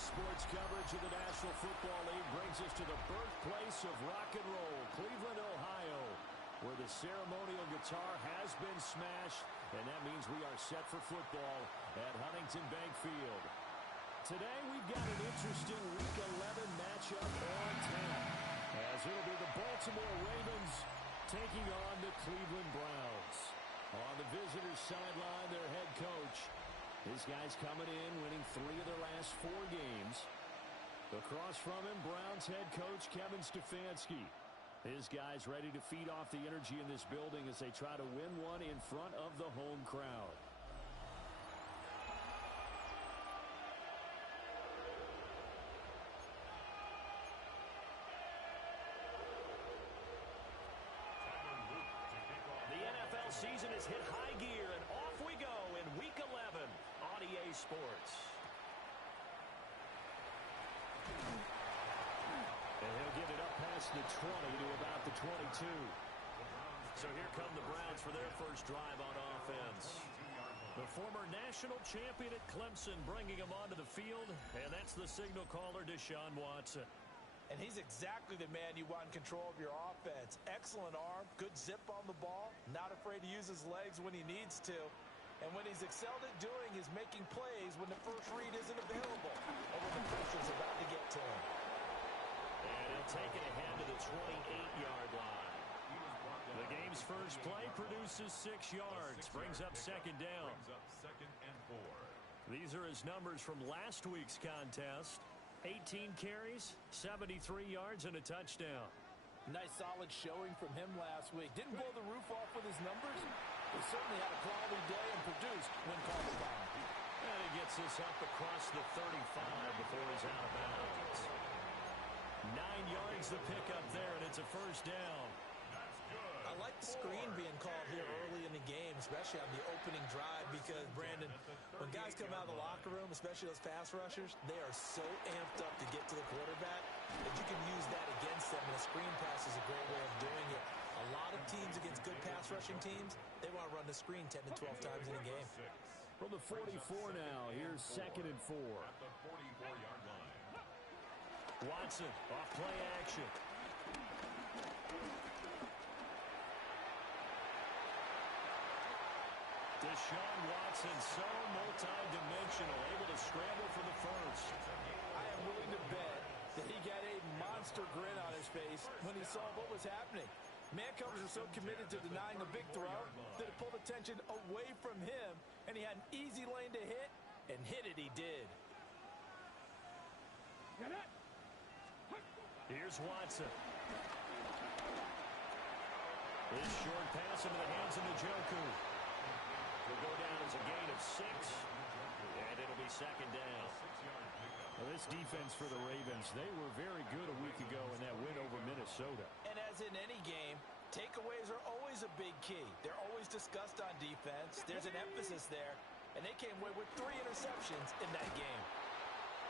Sports coverage of the National Football League brings us to the birthplace of rock and roll, Cleveland, Ohio, where the ceremonial guitar has been smashed, and that means we are set for football at Huntington Bank Field. Today we've got an interesting Week 11 matchup on tap, as it'll be the Baltimore Ravens taking on the Cleveland Browns. On the visitors' sideline, their head coach. His guy's coming in, winning 3 of their last 4 games. Across from him, Browns head coach Kevin Stefanski. His guys ready to feed off the energy in this building as they try to win one in front of the home crowd. Season has hit high gear, and off we go in Week 11 on EA Sports. And he'll get it up past the 20 to about the 22. So here come the Browns for their first drive on offense. The former national champion at Clemson bringing him onto the field, and that's the signal caller, Deshaun Watson. And he's exactly the man you want in control of your offense. Excellent arm, good zip on the ball, not afraid to use his legs when he needs to. And when he's excelled at doing is making plays when the first read isn't available or when the pressure's about to get to him. And he'll take it ahead to the 28-yard line. The game's first play produces 6 yards, brings up second down. These are his numbers from last week's contest. 18 carries, 73 yards, and a touchdown. Nice solid showing from him last week. Didn't blow the roof off with his numbers. He certainly had a quality day and produced when called upon. And he gets this up across the 35 before he's out of bounds. 9 yards the pickup there, and it's a first down. I like the screen being called here early in the game, especially on the opening drive, because, Brandon, when guys come out of the locker room, especially those pass rushers, they are so amped up to get to the quarterback that you can use that against them, and a screen pass is a great way of doing it. A lot of teams against good pass rushing teams, they want to run the screen 10 to 12 times in a game. From the 44 now, here's 2nd and 4. Watson off play action. Deshaun Watson, so multi-dimensional, able to scramble for the first. I am willing to bet that he got a monster grin on his face when he saw what was happening. Man covers are so committed to denying a big throw that it pulled attention away from him, and he had an easy lane to hit, and hit it he did. Here's Watson. This short pass into the hands of Njoku. Will go down as a gain of 6, and it'll be second down. Well, this defense for the Ravens, they were very good a week ago in that win over Minnesota. And as in any game, takeaways are always a big key. They're always discussed on defense. There's an emphasis there, and they came away with 3 interceptions in that game.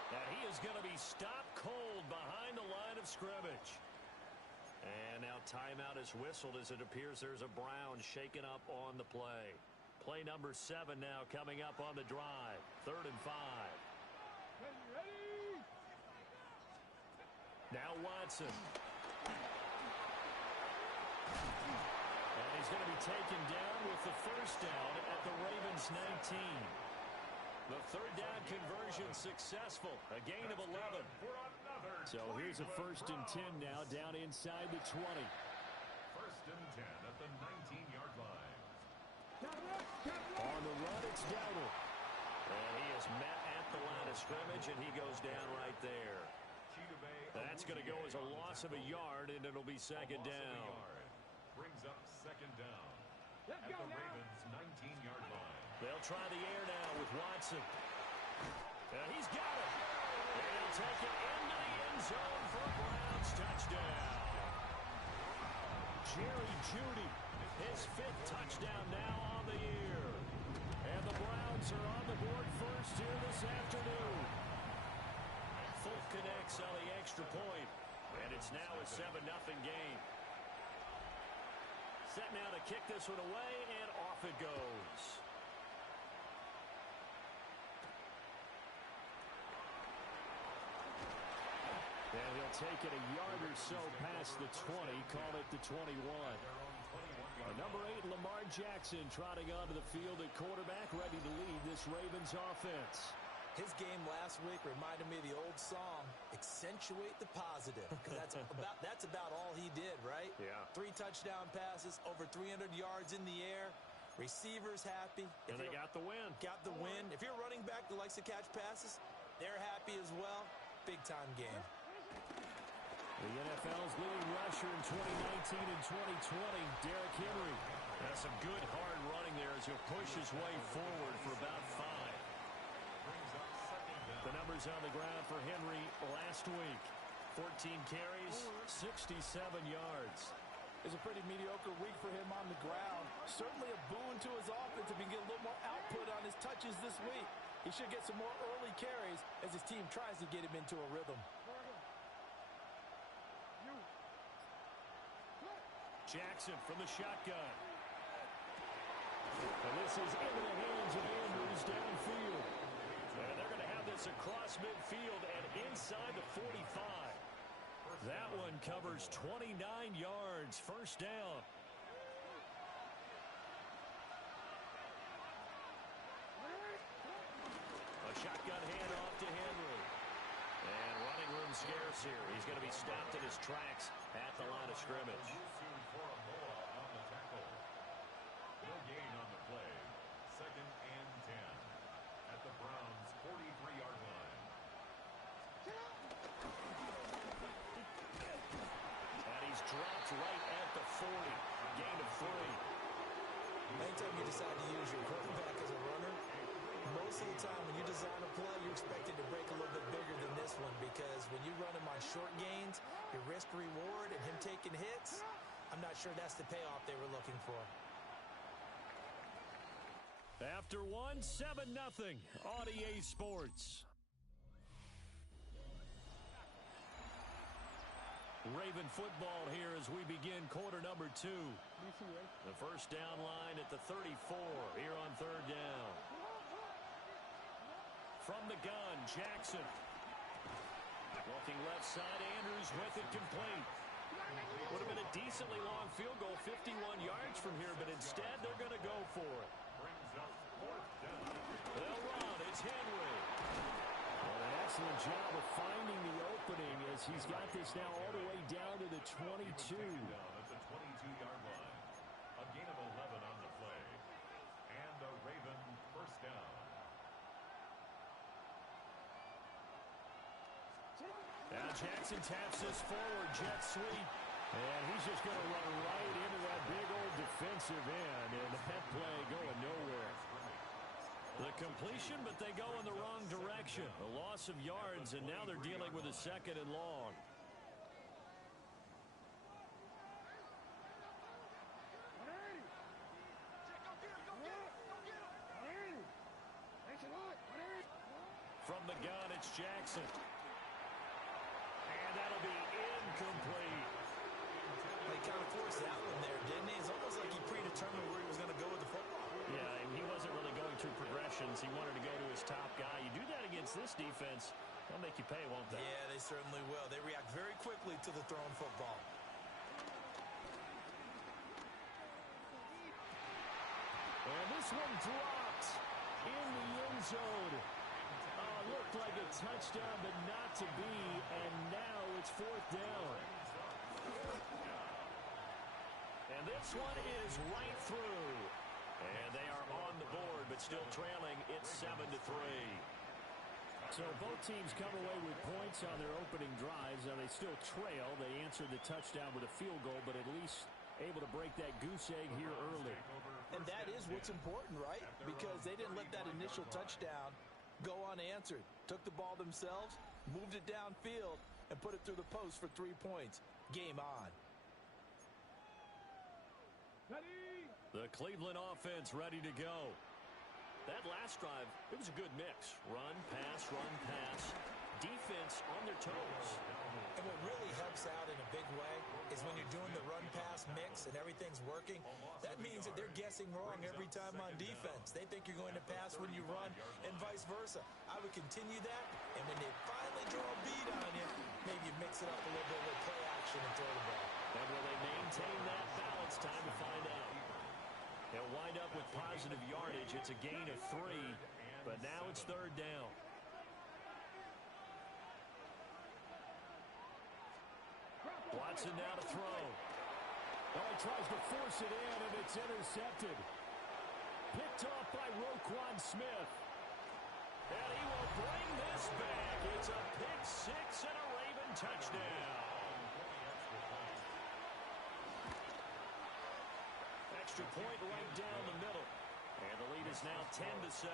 Now he is going to be stopped cold behind the line of scrimmage. And now timeout is whistled as it appears there's a Brown shaken up on the play. Play number 7 now coming up on the drive. 3rd and 5. Ready. Now Watson. And he's going to be taken down with the first down at the Ravens 19. The 3rd down conversion successful. A gain of 11. So here's a 1st and 10 now down inside the 20. 1st and 10 at the 19-yard line. On the run, it's Dowdle. And he is met at the line of scrimmage, and he goes down right there. That's going to go as a loss of a yard, and it'll be second down. Brings up second down at the Ravens' 19-yard line. They'll try the air now with Watson. He's got it. And he'll take it into the end zone for a Browns touchdown. Jerry Jeudy, his 5th touchdown now on the year. And the Browns are on the board first here this afternoon. Fulk connects on the extra point, and it's now a 7-0 game. Set now to kick this one away, and off it goes. take it a yard or so past the 20, call it the 21. Number 8, Lamar Jackson, trotting onto the field at quarterback, ready to lead this Ravens offense. His game last week reminded me of the old song, Accentuate the Positive, because that's about all he did, right? Yeah. 3 touchdown passes, over 300 yards in the air, receivers happy. And they got the win. Got the win. If you're a running back that likes to catch passes, they're happy as well. Big-time game. The NFL's leading rusher in 2019 and 2020, Derrick Henry. That's some good hard running there as he'll push his way forward for about 5. The numbers on the ground for Henry last week. 14 carries, 67 yards. It's a pretty mediocre week for him on the ground. Certainly a boon to his offense if he can get a little more output on his touches this week. He should get some more early carries as his team tries to get him into a rhythm. Jackson from the shotgun. And this is into the hands of Andrews downfield. And they're going to have this across midfield and inside the 45. That one covers 29 yards. First down. A shotgun handoff to Henry. And running room scarce here. He's going to be stopped in his tracks at the line of scrimmage. No gain on the play. 2nd and 10 at the Browns' 43-yard line. And he's dropped right at the 40. Gain of 3. Anytime you decide to use your quarterback as a runner, most of the time when you design a play, you're expected to break a little bit bigger than this one, because when you run him on short gains, your risk-reward and him taking hits, I'm not sure that's the payoff they were looking for. After 7-0 on EA Sports. Raven football here as we begin quarter number 2. The first down line at the 34 here on 3rd down. From the gun, Jackson. Walking left side, Andrews with it complete. Would have been a decently long field goal, 51 yards from here, but instead they're going to go for it. They'll run. It's Henry. Well, an excellent job of finding the opening as he's got this now all the way down to the 22. At the 22-yard line. A gain of 11 on the play. And a Raven first down. Now Jackson taps this forward, jet sweep. And he's just going to run right into that big old defensive end. And that play going nowhere. The completion, but they go in the wrong direction. A loss of yards, and now they're dealing with a 2nd and long. From the gun, it's Jackson. And that'll be incomplete. He kind of forced that one there, didn't he? It's almost like he predetermined where he was going to go with the football. Yeah, and he wasn't really going through progressions. He wanted to go to his top guy. You do that against this defense, they'll make you pay, won't they? Yeah, they certainly will. They react very quickly to the thrown football. And this one dropped in the end zone. Looked like a touchdown, but not to be. And now it's 4th down. And this one is right through. And they are on the board, but still trailing. It's 7-3. So both teams come away with points on their opening drives. Now they still trail. They answered the touchdown with a field goal, but at least able to break that goose egg here early. And that is what's important, right? Because they didn't let that initial touchdown go unanswered. Took the ball themselves, moved it downfield, and put it through the post for 3 points. Game on. The Cleveland offense ready to go. That last drive, it was a good mix. Run, pass, defense on their toes. And what really helps out in a big way is when you're doing the run-pass mix and everything's working, that means that they're guessing wrong every time on defense. They think you're going to pass when you run and vice versa. I would continue that, and when they finally draw a bead on you, maybe you mix it up a little bit with play action and throw the ball. And will they maintain that balance? Time to find out. They'll wind up with positive yardage. It's a gain of 3, but now it's third down. Watson now to throw. Oh, he tries to force it in, and it's intercepted. Picked off by Roquan Smith. And he will bring this back. It's a pick 6 and a Raven touchdown. Extra point right down the middle. And the lead is now 10-7.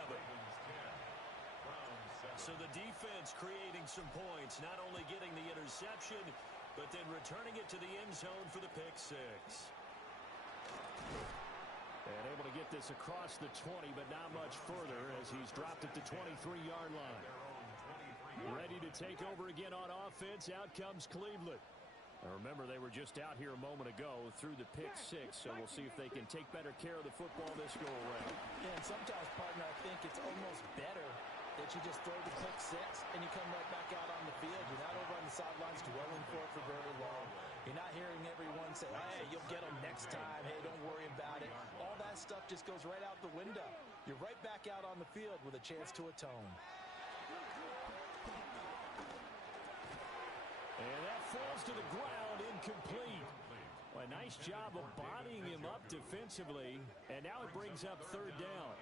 So the defense creating some points, not only getting the interception, but then returning it to the end zone for the pick 6. And able to get this across the 20, but not much further as he's dropped it to 23-yard line. Ready to take over again on offense. Out comes Cleveland. And remember, they were just out here a moment ago through the pick 6, so we'll see if they can take better care of the football this go-around. Yeah, and sometimes, partner, I think it's almost better that you just throw the pick 6 and you come right back out on the field. You're not over on the sidelines dwelling for it for very long. You're not hearing everyone say, hey, you'll get them next time. Hey, don't worry about it. All that stuff just goes right out the window. You're right back out on the field with a chance to atone. And that falls to the ground, incomplete. Well, a nice job of bodying him up defensively, and now it brings up third down.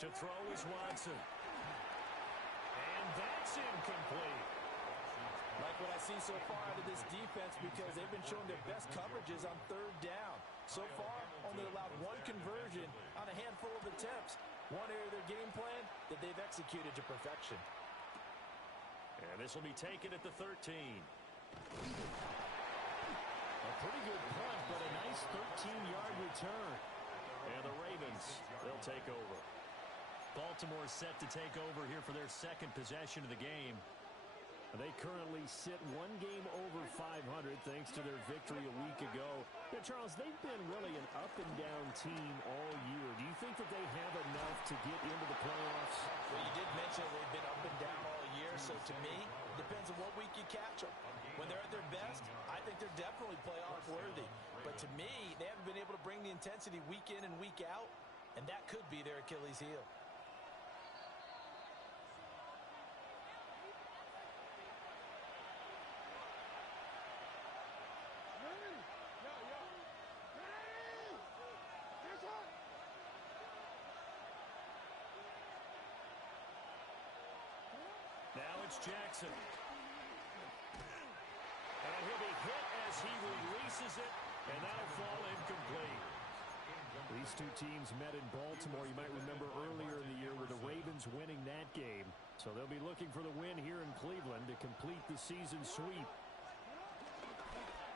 To throw is Watson. And that's incomplete. Like what I see so far out of this defense, because they've been showing their best coverages on third down. So far, only allowed 1 conversion on a handful of attempts. One area of their game plan that they've executed to perfection. And this will be taken at the 13. A pretty good punt, but a nice 13-yard return. And the Ravens, they'll take over. Baltimore set to take over here for their second possession of the game. They currently sit 1 game over 500 thanks to their victory a week ago. Now, Charles, they've been really an up-and-down team all year. Do you think that they have enough to get into the playoffs? Well, you did mention they've been up and down all year, so to me, it depends on what week you catch them. When they're at their best, I think they're definitely playoff worthy. But to me, they haven't been able to bring the intensity week in and week out, and that could be their Achilles heel. Now it's Jackson. And he'll be hit as he releases it, and that'll fall incomplete. These two teams met in Baltimore, you might remember earlier in the year, with the Ravens winning that game. So they'll be looking for the win here in Cleveland to complete the season sweep.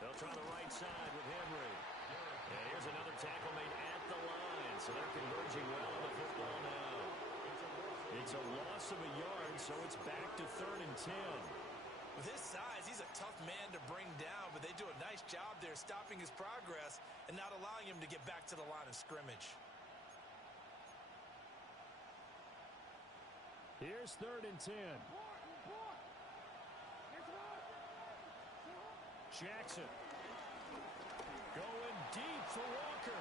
They'll try the right side with Henry. And here's another tackle made at the line, so they're converging well on the football now. It's a loss of a yard, so it's back to 3rd and 10. With his size, he's a tough man to bring down, but they do a nice job there stopping his progress and not allowing him to get back to the line of scrimmage. Here's 3rd and 10. Jackson going deep for Walker.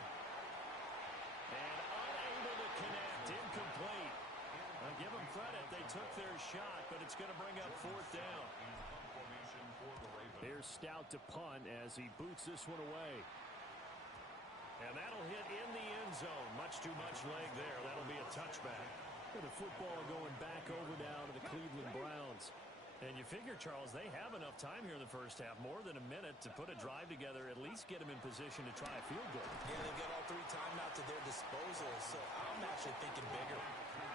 And unable to connect, incomplete. I'll give them credit, they took their shot, but it's going to bring up 4th down. Here's Stout to punt as he boots this one away. And that'll hit in the end zone. Much too much leg there. That'll be a touchback. And the football going back over now to the Cleveland Browns. And you figure, Charles, they have enough time here in the first half, more than a minute, to put a drive together, at least get them in position to try a field goal. Yeah, they've got all 3 timeouts at their disposal, so I'm actually thinking bigger.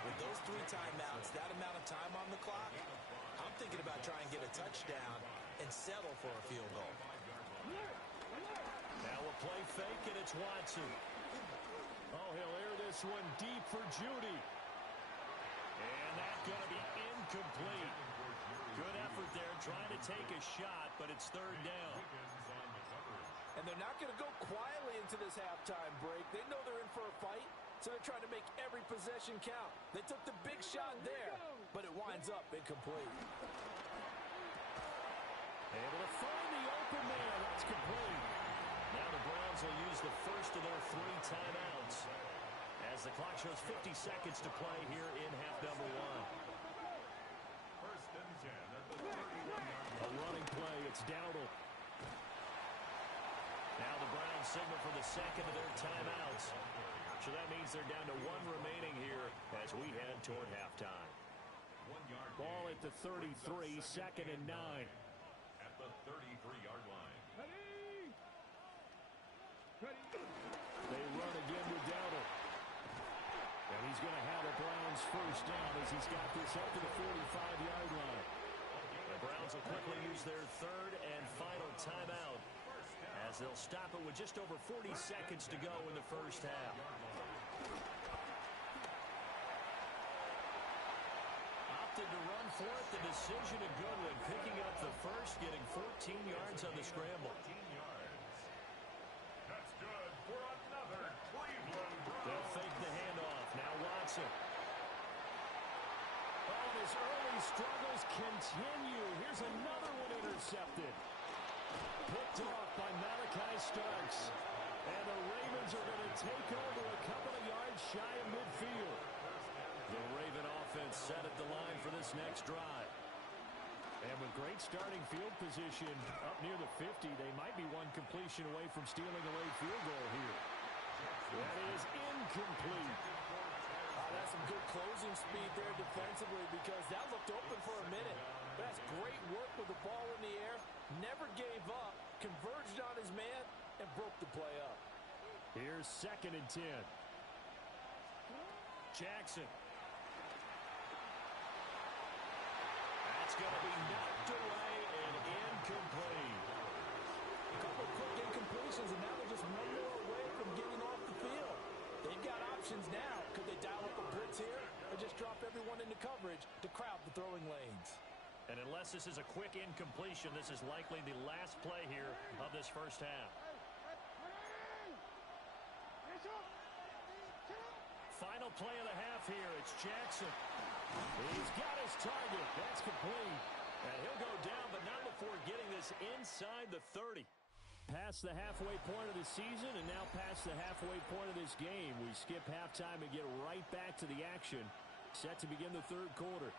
With those 3 timeouts, that amount of time on the clock, I'm thinking about trying to get a touchdown and settle for a field goal. Now a play fake, and it's Watson. Oh, he'll air this one deep for Judy. And that's going to be incomplete. Good effort there, trying to take a shot, but it's 3rd down. And they're not going to go quietly into this halftime break. They know they're in for a fight, so they're trying to make every possession count. They took the big shot there, but it winds up incomplete. Able to find the open man. That's complete. Now the Browns will use the first of their 3 timeouts as the clock shows 50 seconds to play here in half number 1. First and 10 at the 31-yard A running play. It's Dowdle. Now the Browns signal for the second of their timeouts. So that means they're down to 1 remaining here as we head toward halftime. 1-yard Ball at the 33, second and 9. at the 33-yard line. They run again with Dowdle. And he's going to have a Browns first down as he's got this up to the 45-yard line. The Browns will quickly use their third and final timeout as they'll stop it with just over 40 seconds to go in the first half. Opted to run for it. The decision of Goodwin picking up the first, getting 14 yards on the scramble. 14 yards. That's good for another Cleveland Browns. They'll fake the handoff. Now Watson. Oh, his early struggles continue. Here's another one intercepted. Picked off by Malachi Starks. And the Ravens are going to take over a couple of yards shy of midfield. The Raven offense set at the line for this next drive. And with great starting field position up near the 50, they might be one completion away from stealing a late field goal here. That is incomplete. That's some good closing speed there defensively because that looked open for a minute. But that's great work with the ball in the air. Never gave up, converged on his man, and broke the play up. Here's second and 10. Jackson. That's going to be knocked away and incomplete. A couple of quick incompletions, and now they're just one more away from getting off the field. They've got options now. Could they dial up a blitz here or just drop everyone into coverage to crowd the throwing lanes? And unless this is a quick incompletion, this is likely the last play here of this first half. Final play of the half here. It's Jackson. He's got his target. That's complete. And he'll go down, but not before getting this inside the 30. Past the halfway point of the season and now past the halfway point of this game. We skip halftime and get right back to the action. Set to begin the third quarter.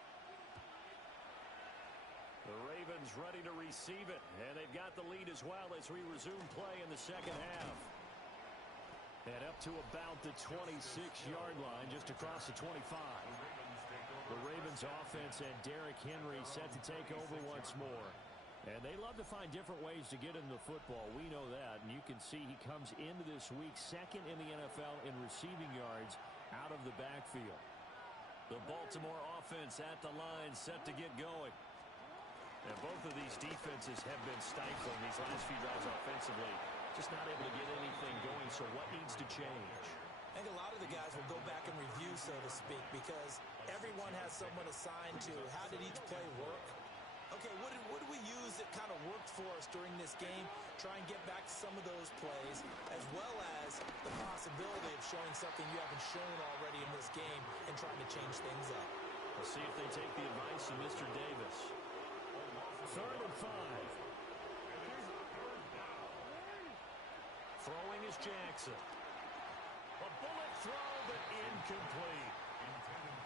The Ravens ready to receive it, and they've got the lead as well as we resume play in the second half. And up to about the 26-yard line, just across the 25. The Ravens offense and Derrick Henry set to take over once more. And they love to find different ways to get into the football. We know that, and you can see he comes into this week second in the NFL in receiving yards out of the backfield. The Baltimore offense at the line set to get going. And both of these defenses have been stifling these last few drives offensively. Just not able to get anything going, so what needs to change? I think a lot of the guys will go back and review, so to speak, because everyone has someone assigned to how did each play work. Okay, what did we use that kind of worked for us during this game? Try and get back to some of those plays, as well as the possibility of showing something you haven't shown already in this game and trying to change things up. We'll see if they take the advice of Mr. Davis. Third and 5. Throwing is Jackson. A bullet throw, but incomplete.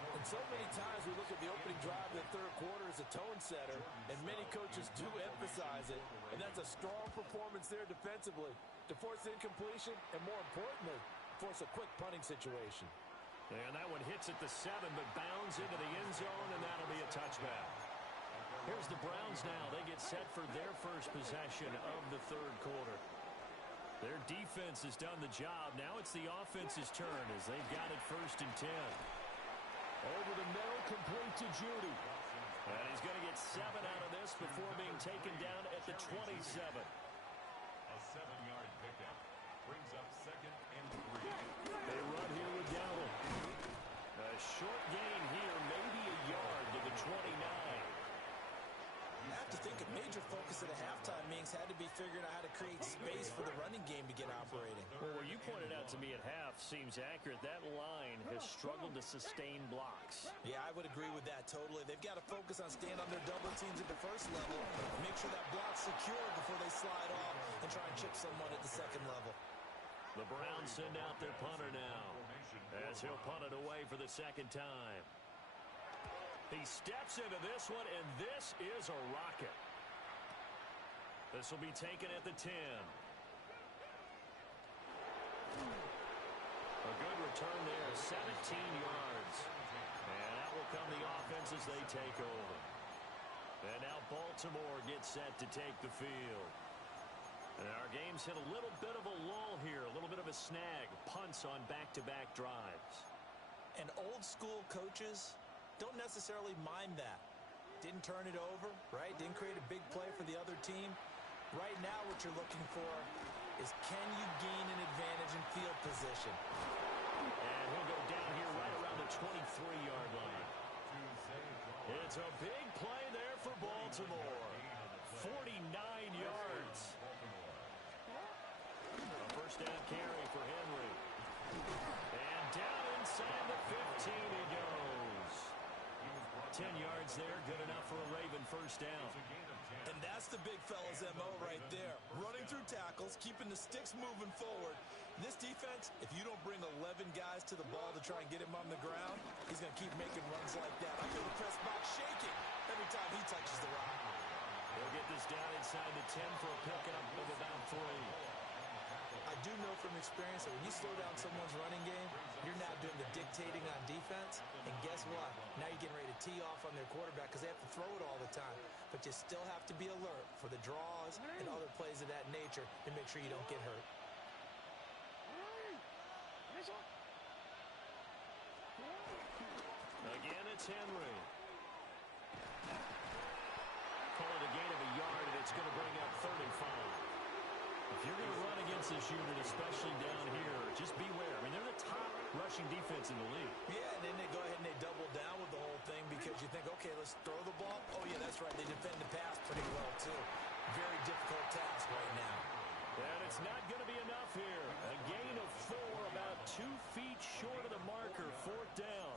And so many times we look at the opening drive of the third quarter as a tone setter, and many coaches do emphasize it, and that's a strong performance there defensively to force incompletion and, more importantly, force a quick punting situation. And that one hits at the 7, but bounds into the end zone, and that'll be a touchback. Here's the Browns now. They get set for their first possession of the third quarter. Their defense has done the job. Now it's the offense's turn as they've got it first and 10. Over the middle, complete to Judy. And he's going to get 7 out of this before being taken down at the 27. A 7-yard pickup brings up second and 3. They run here with Dowdle. A short gain here, maybe a yard to the 29. I have to think a major focus at a halftime meetings had to be figuring out how to create space for the running game to get operating. Well, what you pointed out to me at half seems accurate. That line has struggled to sustain blocks. Yeah, I would agree with that totally. They've got to focus on staying on their double teams at the first level, make sure that block's secure before they slide off and try and chip someone at the second level. The Browns send out their punter now as he'll punt it away for the second time. He steps into this one, and this is a rocket. This will be taken at the 10. A good return there, 17 yards. And that will come the offense as they take over. And now Baltimore gets set to take the field. And our game's hit a little bit of a lull here, a little bit of a snag. Punts on back-to-back drives. And old-school coaches don't necessarily mind that. Didn't turn it over, right? Didn't create a big play for the other team. Right now what you're looking for is can you gain an advantage in field position? And he'll go down here right around the 23-yard line. It's a big play there for Baltimore. 49 yards. A first down carry for Henry. And down inside the 15 he goes. 10 yards there, good enough for a Raven first down. And that's the big fella's MO right there. Running through tackles, keeping the sticks moving forward. This defense, if you don't bring 11 guys to the ball to try and get him on the ground, he's going to keep making runs like that. I feel the press box shaking every time he touches the rock. They'll get this down inside the 10 for a pickup of about 3. I do know from experience that when you slow down someone's running game, you're now doing the dictating on defense. And guess what? Now you're getting ready to tee off on their quarterback because they have to throw it all the time. But you still have to be alert for the draws and other plays of that nature to make sure you don't get hurt. Again, it's Henry. Call it a gain of a yard, and it's going to bring up 35. If you're going to run against this unit, especially down here, just beware. I mean, they're the top rushing defense in the league. Yeah, and then they go ahead and they double down with the whole thing because you think, okay, let's throw the ball. Oh, yeah, that's right. They defend the pass pretty well, too. Very difficult task right now. And it's not going to be enough here. A gain of 4, about 2 feet short of the marker, 4th down.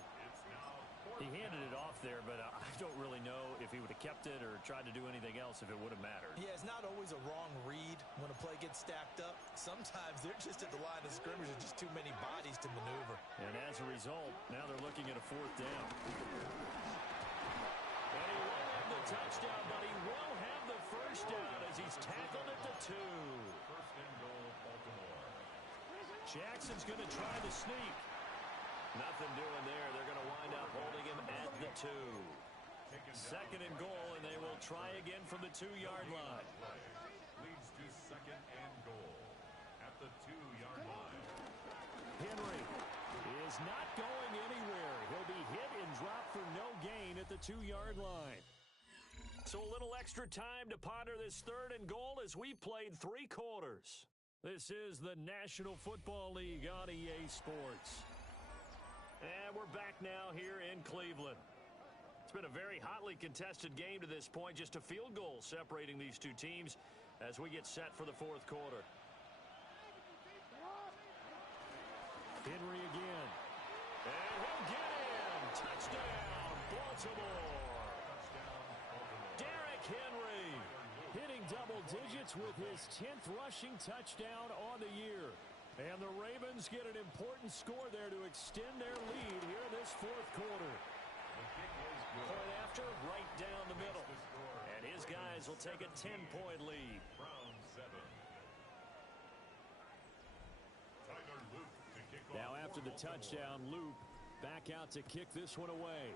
He handed it off there, but I don't really know if he would have kept it or tried to do anything else if it would have mattered. Yeah, it's not always a wrong read when a play gets stacked up. Sometimes they're just at the line of scrimmage. There's just too many bodies to maneuver. And as a result, now they're looking at a 4th down. And he won't have the touchdown, but he will have the first down as he's tackled at the 2. First and goal, Baltimore. Jackson's going to try to sneak. Nothing doing there. They're going to wind up holding him at the 2. Second and goal, and they will try again from the 2-yard line. Leads to second and goal at the 2-yard line. Henry is not going anywhere. He'll be hit and dropped for no gain at the 2-yard line. So a little extra time to ponder this 3rd and goal as we played 3 quarters. This is the National Football League on EA Sports. And we're back now here in Cleveland. It's been a very hotly contested game to this point. Just a field goal separating these two teams as we get set for the 4th quarter. Henry again. And he'll get in. Touchdown, Baltimore. Derrick Henry hitting double digits with his 10th rushing touchdown on the year. And the Ravens get an important score there to extend their lead here in this 4th quarter. Point after, right down the middle. And his guys will take a 10-point lead. Now after the touchdown, Loop back out to kick this one away.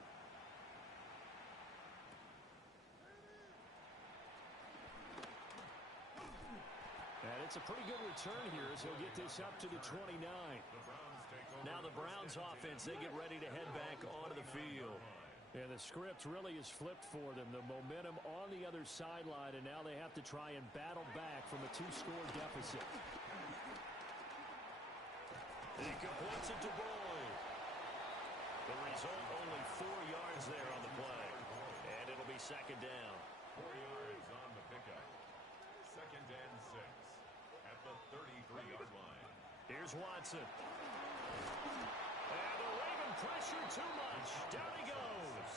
And it's a pretty good return here as he'll get this up to the 29. Now the Browns offense, they get ready to head back onto the field. And the script really is flipped for them. The momentum on the other sideline, and now they have to try and battle back from a 2-score deficit. He completes it to Boyd. The result, only 4 yards there on the play. And it'll be second down. 4 yards on the pickup. Second and Here's Watson. And the Raven pressure too much. Down he goes.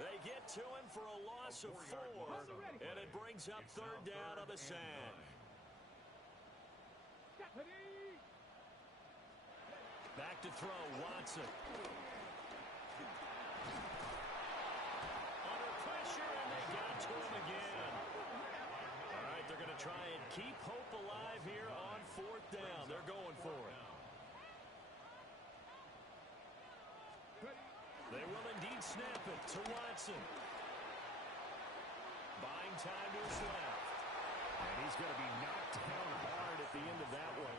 They get to him for a loss of 4, and it brings up third down on the sack. Back to throw, Watson. Under pressure, and they got to him again. All right, they're going to try and keep hope alive here on fourth down. They're going for it. They will indeed snap it to Watson. Buying time to his left. And he's going to be knocked down hard at the end of that one.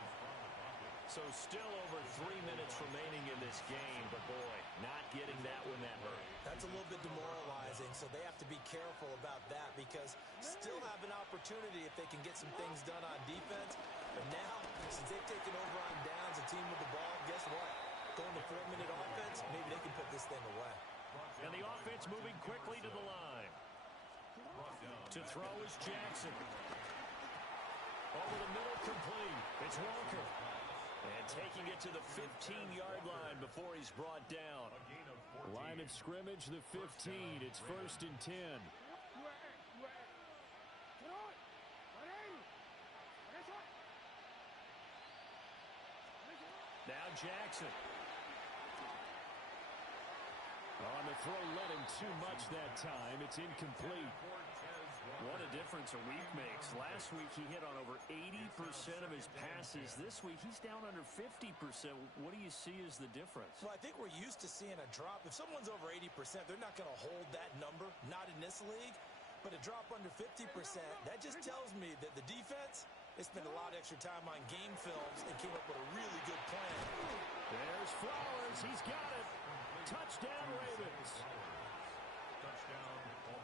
So still over 3 minutes remaining in this game, but boy, not getting that one that hurt. That's a little bit demoralizing, so they have to be careful about that because still have an opportunity if they can get some things done on defense. But now, since they've taken over on downs, a team with the ball, guess what? Going to 4-minute offense, maybe they can put this thing away. And the offense moving quickly to the line. To throw is Jackson. Over the middle, complete. It's Walker. And taking it to the 15-yard line before he's brought down. Line of scrimmage, the 15. It's 1st and 10. Now Jackson. On the throw, let him too much that time. It's incomplete. What a difference a week makes. Last week he hit on over 80% of his passes. This week he's down under 50%. What do you see as the difference? Well, I think we're used to seeing a drop. If someone's over 80%, they're not going to hold that number. Not in this league. But a drop under 50%, that just tells me that the defense, they spent a lot of extra time on game films and came up with a really good plan. There's Flowers. He's got it. Touchdown, Ravens.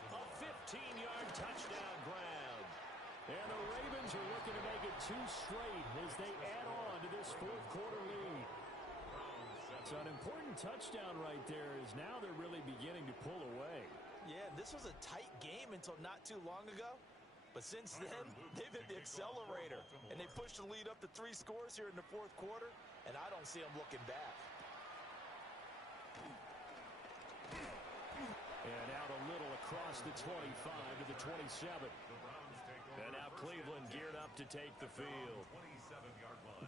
A 15-yard touchdown grab. And the Ravens are looking to make it 2 straight as they add on to this fourth-quarter lead. It's an important touchdown right there as now they're really beginning to pull away. Yeah, this was a tight game until not too long ago. But since then, they've hit the accelerator. And they pushed the lead up to 3 scores here in the fourth quarter. And I don't see them looking back. And out a little across the 25 to the 27. And now Cleveland geared up to take the field.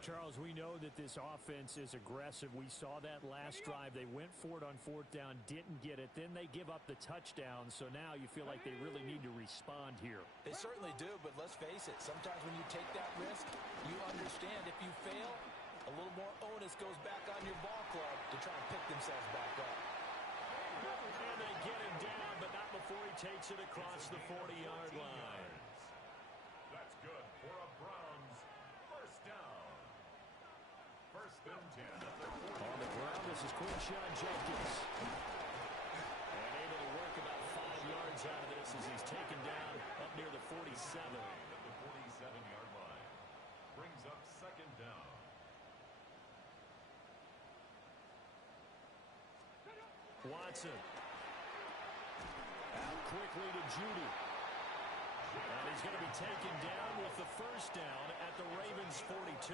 Charles, we know that this offense is aggressive. We saw that last drive. They went for it on 4th down, didn't get it. Then they give up the touchdown. So now you feel like they really need to respond here. They certainly do, but let's face it. Sometimes when you take that risk, you understand if you fail, a little more onus goes back on your ball club to try and pick themselves back up. And they get him down, but not before he takes it across the 40-yard line. That's good for a Browns first down. 1st and 10. On the ground, this is Quinshawn Jenkins. And able to work about 5 yards out of this as he's taken down up near the 47. At the 47-yard line. Brings up 2nd down. Watson. Out quickly to Judy. And he's going to be taken down with the first down at the Ravens 42.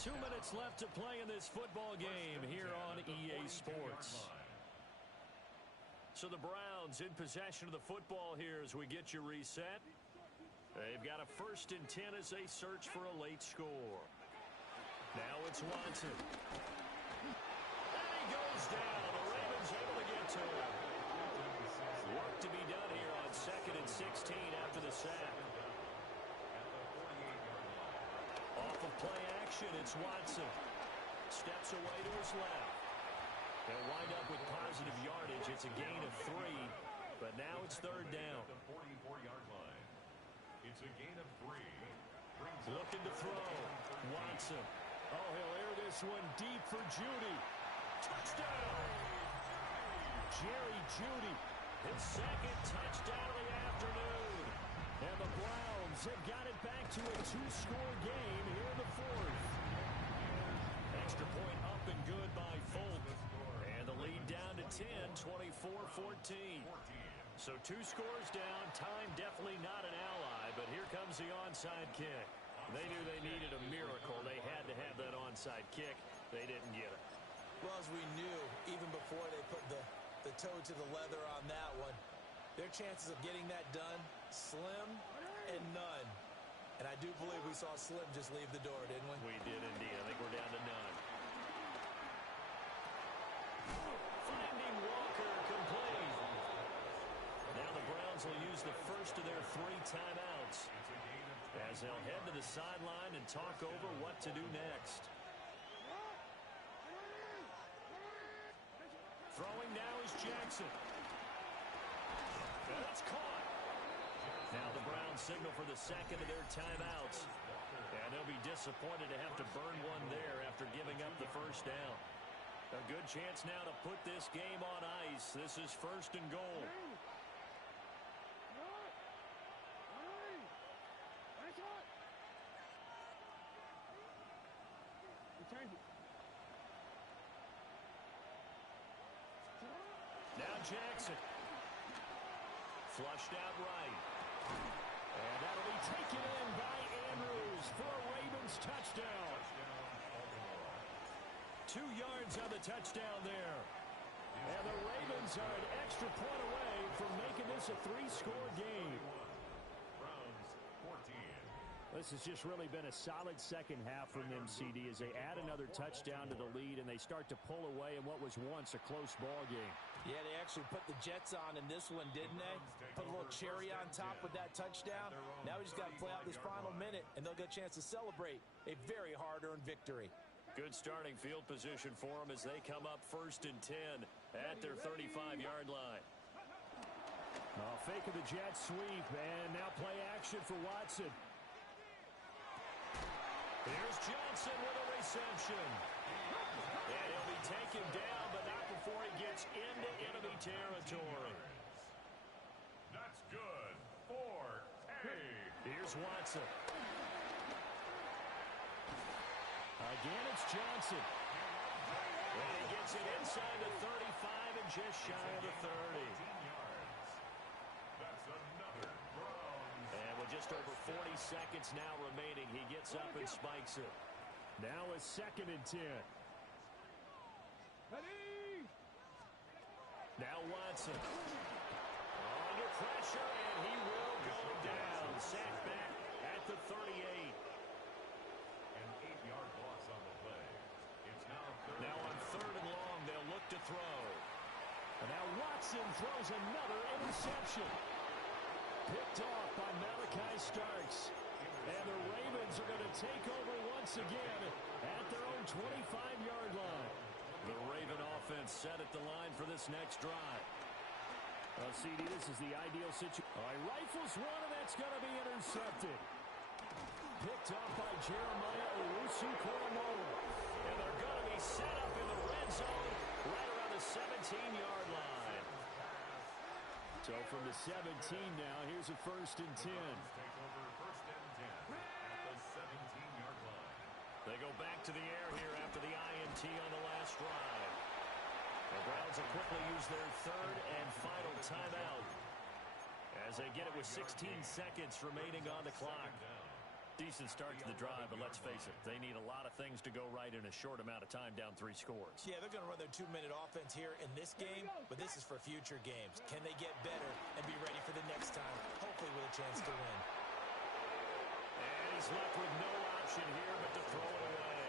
2 minutes left to play in this football game here on EA Sports. So the Browns in possession of the football here as we get you reset. They've got a 1st and 10 as they search for a late score. Now it's Watson. Goes down. The Ravens able to get to him. Work to be done here on 2nd and 16 after the sack. Off of play action, it's Watson. Steps away to his left. They'll wind up with positive yardage. It's a gain of 3, but now it's 3rd down. At the 44-yard line. It's a gain of 3. Looking to throw. Watson. Oh, he'll air this one deep for Judy. Touchdown! Jerry Judy, his 2nd touchdown of the afternoon. And the Browns have got it back to a 2-score game here in the 4th. Extra point up and good by Folk. And the lead down to 10, 24-14. So 2 scores down. Time definitely not an ally, but here comes the onside kick. They knew they needed a miracle. They had to have that onside kick. They didn't get it. Well, as we knew, even before they put the toe to the leather on that one, their chances of getting that done, slim and none. And I do believe we saw Slim just leave the door, didn't we? We did indeed. I think we're down to none. Finding Walker complete. Now the Browns will use the first of their 3 timeouts as they'll head to the sideline and talk over what to do next. Throwing now is Jackson. That's caught. Now the Browns signal for the second of their timeouts. And they'll be disappointed to have to burn one there after giving up the first down. A good chance now to put this game on ice. This is 1st and goal. Now Jackson. Flushed out right. And that'll be taken in by Andrews for a Ravens touchdown. 2 yards on the touchdown there. And the Ravens are an extra point away from making this a 3-score game. Browns 14. This has just really been a solid second half from them, CD, as they add another touchdown to the lead and they start to pull away in what was once a close ball game. Yeah, they actually put the Jets on in this one, didn't they? Put a little cherry on top with that touchdown. Now we just got to play out this final minute, and they'll get a chance to celebrate a very hard-earned victory. Good starting field position for them as they come up 1st and 10 at their 35-yard line. Fake of the jet sweep, and now play action for Watson. Here's Johnson with a reception. And he'll be taken down, but not before he gets into enemy territory. That's good for Here's Watson. Again, it's Johnson. And he gets it inside the 35 and just shy of the 30. That's another Browns. And with just over 40 seconds now remaining, he gets up and spikes it. Now a 2nd and 10. Now Watson. Under pressure, and he will go down. Sacked back at the 38. An 8-yard loss on the play. It's Now on 3rd and long, they'll look to throw. And now Watson throws another interception. Picked off by Malachi Starks. And the Ravens are going to take over once again at their own 25-yard line. The Raven offense set at the line for this next drive. CD, this is the ideal situation. All right, rifles one, and that's going to be intercepted. Picked off by Jeremiah Owusu-Koramoah. And they're going to be set up in the red zone right around the 17-yard line. So from the 17 now, here's a 1st and 10. Take over 1st and 10 at the 17-yard line. They go back to the air here after the INT on the last drive. The Browns will quickly use their 3rd and final timeout as they get it with 16 seconds remaining on the clock. Decent start to the drive, but let's face it, they need a lot of things to go right in a short amount of time down 3 scores. Yeah, they're going to run their 2-minute offense here in this game, but this is for future games. Can they get better and be ready for the next time, hopefully with a chance to win? And he's left with no option here but to throw it away.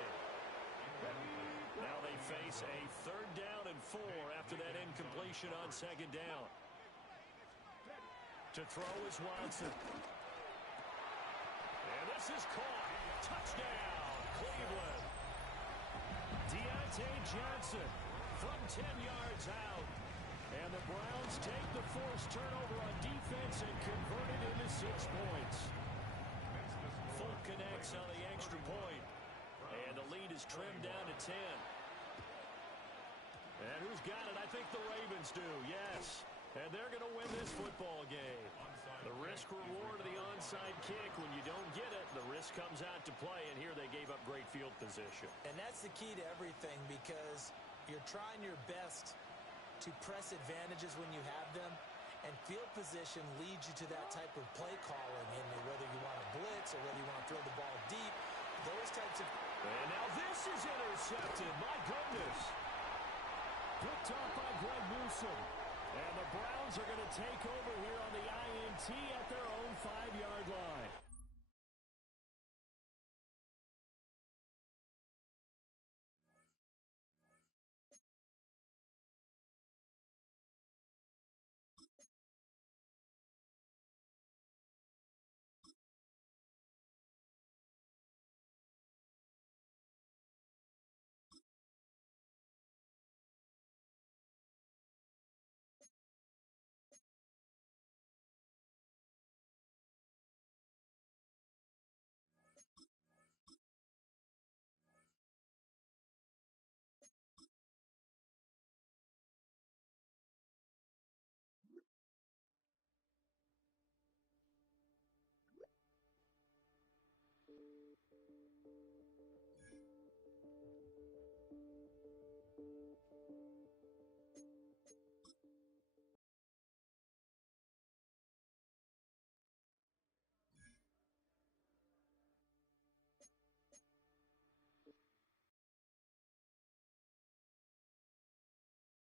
Now they face a 3rd down and 4 after that incompletion on 2nd down. To throw is Watson. And this is caught. Touchdown, Cleveland. Deontay Johnson from 10 yards out. And the Browns take the forced turnover on defense and convert it into 6 points. Full connects on the extra point. And the lead is trimmed down to 10. And who's got it? I think the Ravens do, yes. And they're going to win this football game. The risk reward of the onside kick. When you don't get it, the risk comes out to play. And here they gave up great field position. And that's the key to everything, because you're trying your best to press advantages when you have them. And field position leads you to that type of play calling, and whether you want to blitz or whether you want to throw the ball deep, those types of... And now this is intercepted. My goodness. Picked off by Greg Newsome. And the Browns are going to take over here on the